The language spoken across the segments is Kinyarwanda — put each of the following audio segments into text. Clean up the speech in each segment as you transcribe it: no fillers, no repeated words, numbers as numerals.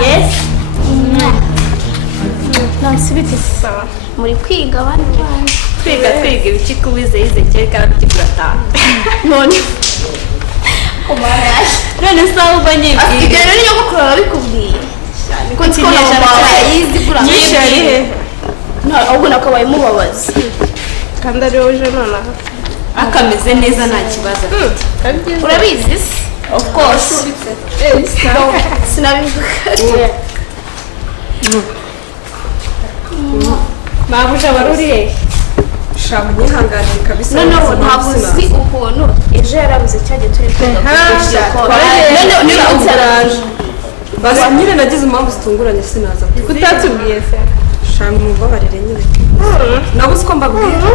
Yes. Nansibite sawa. Muri kwiga abandi bana. Kwiga ibiki kubize cyeka bikigurata. None. Komara yaje. None sawa ubanye. Igero niyo gukora bikubwiye. Ko tsinesha yizi kura. Nyishari. No, ahubwo nakabaye mubabaza. Kandi ari oje nona. Akameze neza nta kibazo. Urabizi? Of course. Sinabivuga. Mabuja baruriye. Shamu nyihangane kabisa. No, ntabwo uzi ukuntu ejo yarabuze cyaje turi kwiga. No, ni utaraje. Basi nyine nagize impamvu zitunguranye sinaza. Kutatubwiye se. Shamu mubabarire nyine. Nabuze ko mbabwira.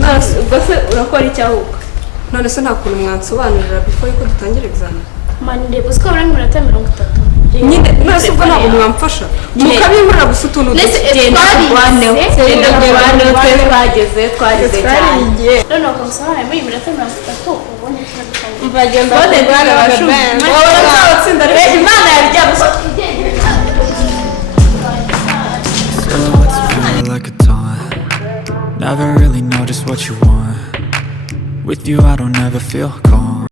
Nase ubase urakora icyahuka. None se nta kuntu mwansobanurira before yuko dutangira examen. Mani buzi ko bari mu minota 30. Nyine nase ubwo ntabwo mwamfasha. Mukabimura gusa utuntu tugenda kubane. Genda kubane twageze cyane. None ukamusaba muri minota 30 ubone cyane. Mbagenda kubane abashumba. Wowe utsinda rero Imana yarya gusa Never really know just what you want. With you I don't ever feel calm.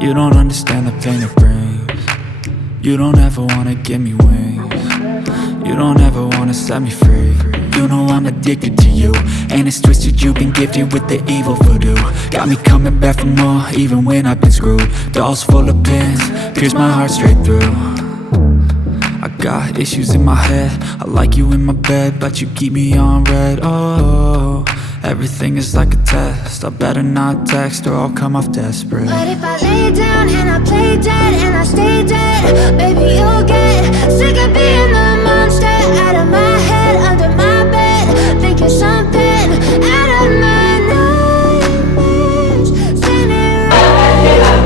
You don't understand the pain it brings. You don't ever wanna give me wings. You don't ever wanna set me free. You know I'm addicted to you, and it's twisted, you've been gifted with the evil voodoo. Got me coming back for more, even when I've been screwed. Dolls full of pins, pierce my heart straight through. I got issues in my head, I like you in my bed, but you keep me on red. Oh, everything is like a test, I better not text or I'll come off desperate. But if I lay down and I play dead and I stay dead, baby you'll get sick of being the monster out of my head, under my bed, thinking something out of my nightmares, standing right there.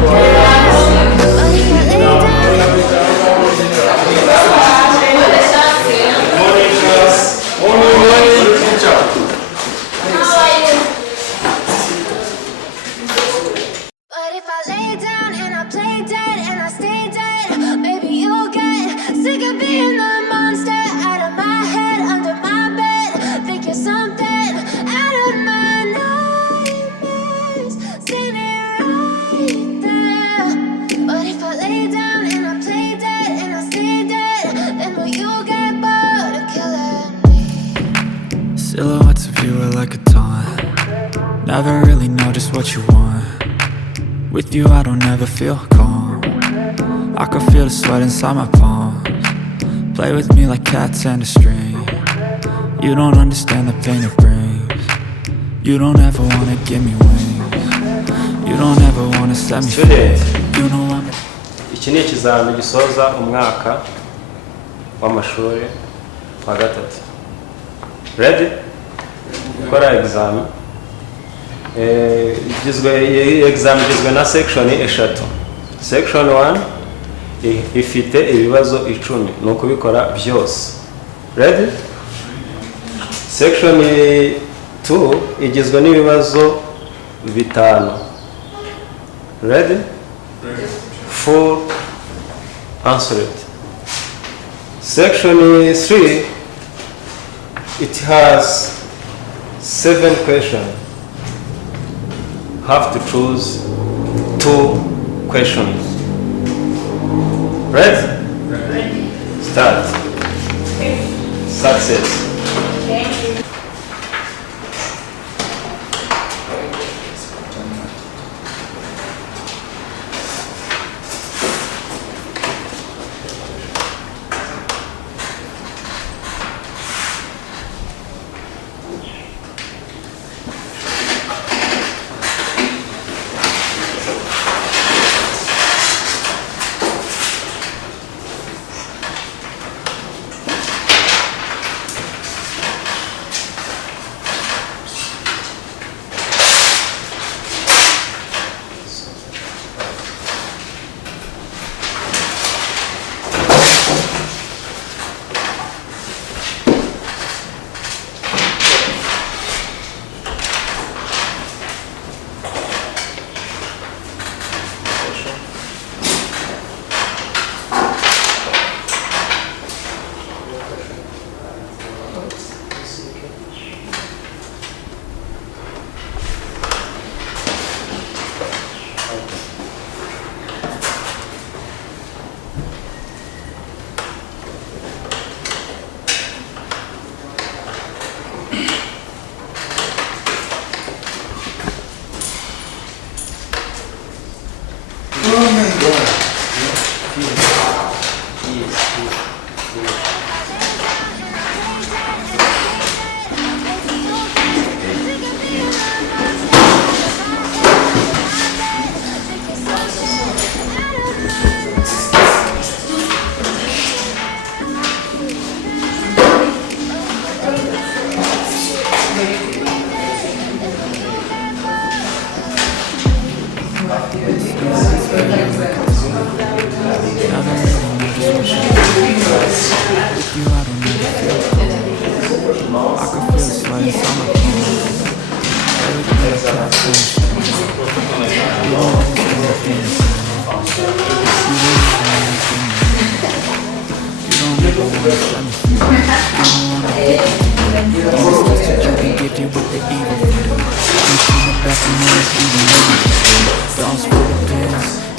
But if I lay down and I play dead and I stay dead, baby you'll get sick of being the monster out of my head, under my bed, thinking something out of my nightmares, standing right there. But if I lay down and I play dead and I stay dead, then will you get bored of killing me? Silhouettes of you are like a taunt. Never really know just what you want. With you I don't ever feel calm. I can feel the sweat inside my palms. Play with me like cats and a string. You don't understand the pain it brings. You don't ever wanna give me wings. You don't ever wanna set me free. You know I'm iki ni ikizamini gisoza umwaka w'amashuri wa gatatu. Ready? Gukora exam. Exam igizwe na section eshatu. Section 1 ifite ibibazo 10 nuko bikora byose. Ready? Section 2 igizwe n'ibibazo 5. Ready? 4 answer it. Section 3 it has 7 questions. Have to choose 2 questions. Ready? Start. Success.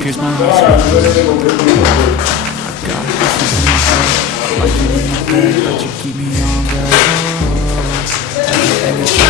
Here's my heart. I got pieces in my heart. Like you in the bed, but you keep me on guard.